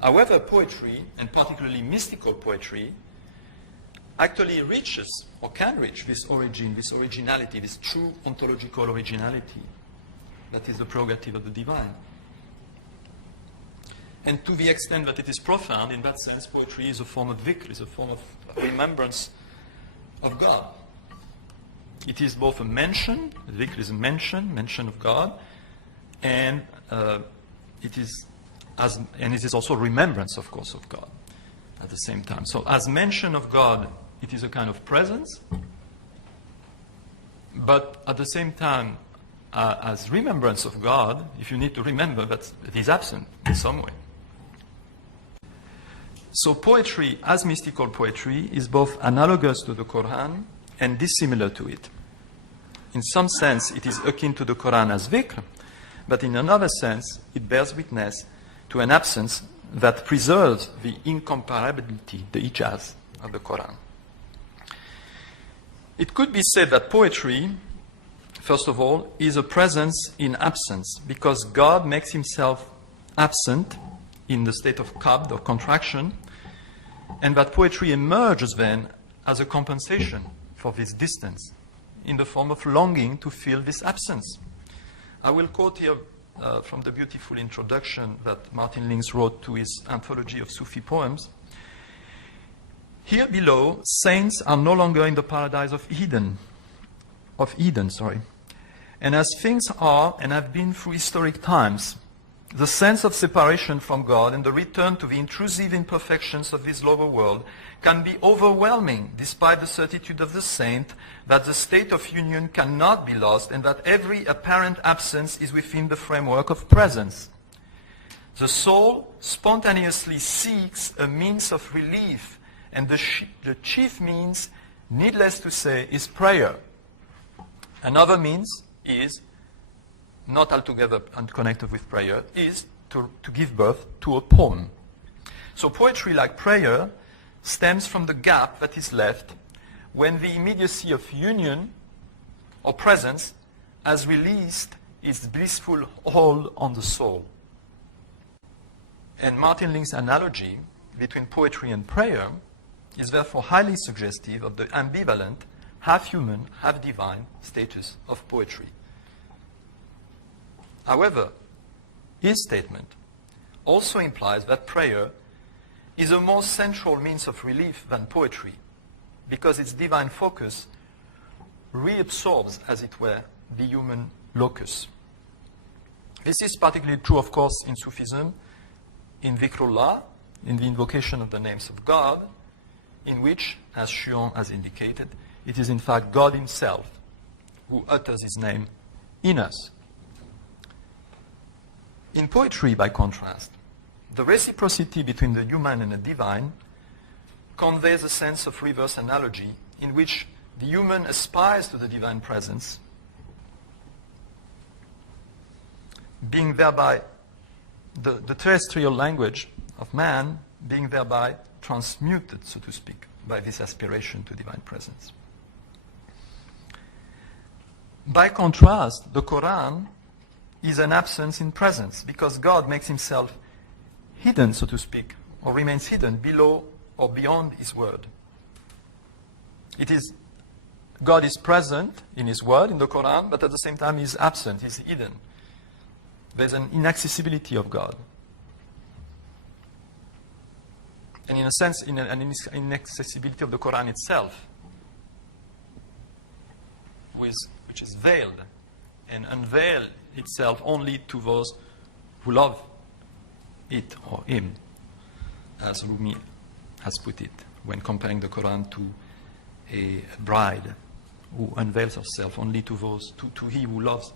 However, poetry, and particularly mystical poetry, actually reaches or can reach this origin, this originality, this true ontological originality that is the prerogative of the divine. And to the extent that it is profound, in that sense, poetry is a form of dhikr, is a form of remembrance of God. It is both a mention, dhikr is a mention of God, and it is also remembrance, of course, of God at the same time. So as mention of God, it is a kind of presence, but at the same time, as remembrance of God, if you need to remember that it is absent in some way. So poetry, as mystical poetry, is both analogous to the Quran and dissimilar to it. In some sense, it is akin to the Quran as dhikr, but in another sense, it bears witness to an absence that preserves the incomparability, the ijaz, of the Quran. It could be said that poetry, first of all, is a presence in absence, because God makes himself absent in the state of qabd or contraction, and that poetry emerges then as a compensation for this distance in the form of longing to fill this absence. I will quote here from the beautiful introduction that Martin Links wrote to his anthology of Sufi poems. Here below, saints are no longer in the paradise of Eden, and as things are and have been through historic times, the sense of separation from God and the return to the intrusive imperfections of this lower world can be overwhelming, despite the certitude of the saint that the state of union cannot be lost and that every apparent absence is within the framework of presence. The soul spontaneously seeks a means of relief, and the chief means, needless to say, is prayer. Another means is, not altogether unconnected with prayer, is to give birth to a poem. So poetry, like prayer, stems from the gap that is left when the immediacy of union or presence has released its blissful hold on the soul. And Martin Links' analogy between poetry and prayer is therefore highly suggestive of the ambivalent, half-human, half-divine status of poetry. However, his statement also implies that prayer is a more central means of relief than poetry, because its divine focus reabsorbs, as it were, the human locus. This is particularly true, of course, in Sufism, in Dhikrullah, in the invocation of the names of God, in which, as Chuon has indicated, it is in fact God himself who utters his name in us. In poetry, by contrast, the reciprocity between the human and the divine conveys a sense of reverse analogy in which the human aspires to the divine presence, being thereby the terrestrial language of man being thereby transmuted, so to speak, by this aspiration to divine presence. By contrast, the Quran is an absence in presence, because God makes himself hidden, so to speak, or remains hidden below or beyond his word. God is present in his word, in the Quran, but at the same time he's absent, he's hidden. There's an inaccessibility of God. And in a sense, an inaccessibility of the Quran itself, which is veiled and unveiled itself only to those who love it or him, as Rumi has put it when comparing the Quran to a bride who unveils herself only to those, to he who loves